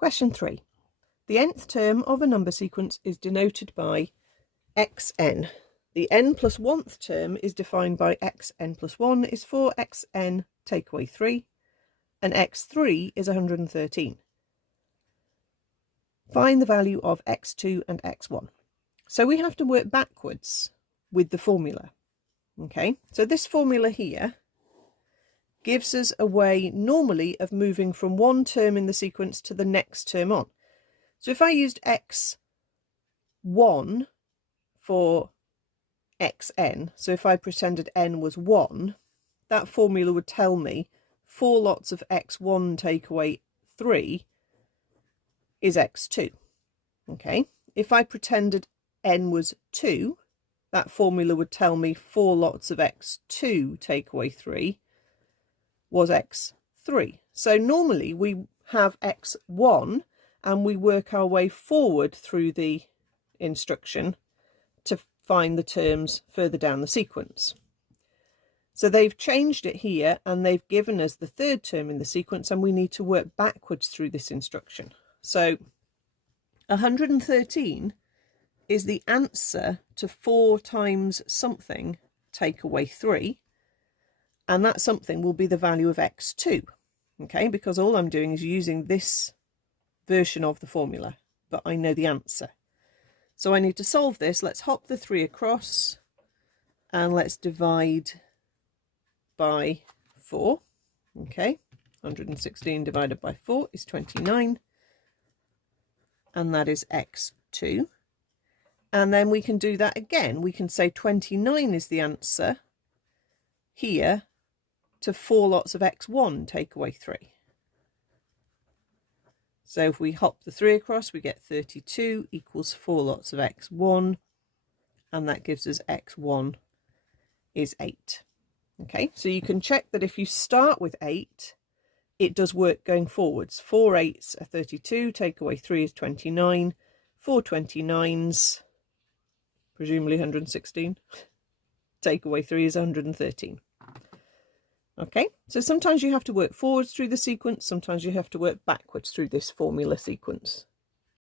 Question 3. The nth term of a number sequence is denoted by xn. The n plus 1th term is defined by xn plus 1 is 4xn take away 3, and x3 is 113. Find the value of x2 and x1. So we have to work backwards with the formula. Okay, so this formula here gives us a way normally of moving from one term in the sequence to the next term on. So if I used x1 for xn, so if I pretended n was 1, that formula would tell me 4 lots of x1 take away 3 is x2. Okay, if I pretended n was 2, that formula would tell me 4 lots of x2 take away 3 was x3. So normally we have x1 and we work our way forward through the instruction to find the terms further down the sequence. So they've changed it here and they've given us the 3rd term in the sequence, and we need to work backwards through this instruction. So 113 is the answer to 4 times something take away 3, and that something will be the value of x2. Okay, because all I'm doing is using this version of the formula, but I know the answer. So I need to solve this. Let's hop the 3 across and let's divide by 4. Okay, 116 divided by 4 is 29, and that is x2. And then we can do that again. We can say 29 is the answer here to 4 lots of x1 take away 3. So if we hop the 3 across, we get 32 equals 4 lots of x1, and that gives us x1 is 8. Okay, so you can check that if you start with 8, it does work going forwards. 4 8s are 32, take away 3 is 29, 4 29s, presumably 116, take away 3 is 113. Okay, so sometimes you have to work forwards through the sequence, sometimes you have to work backwards through this formula sequence.